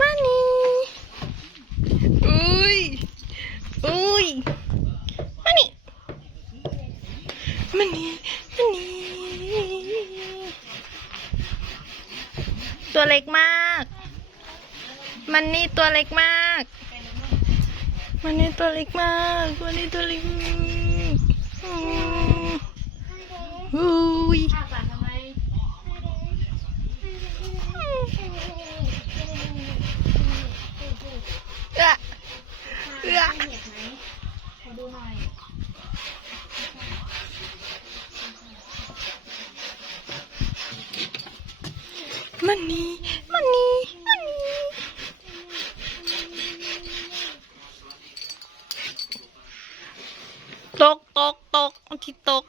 มานี่อุ้ยอุ้ยมานี่มานี่มานี่ตัวเล็กมาก มันนี่ตัวเล็กมาก มันนี่ตัวเล็กมากมันนี่ตัวเล็กมากอืมอุ้ยข้าวปลาทำ มันนี่มันนี่มันนี่ตกตกตกที่ตก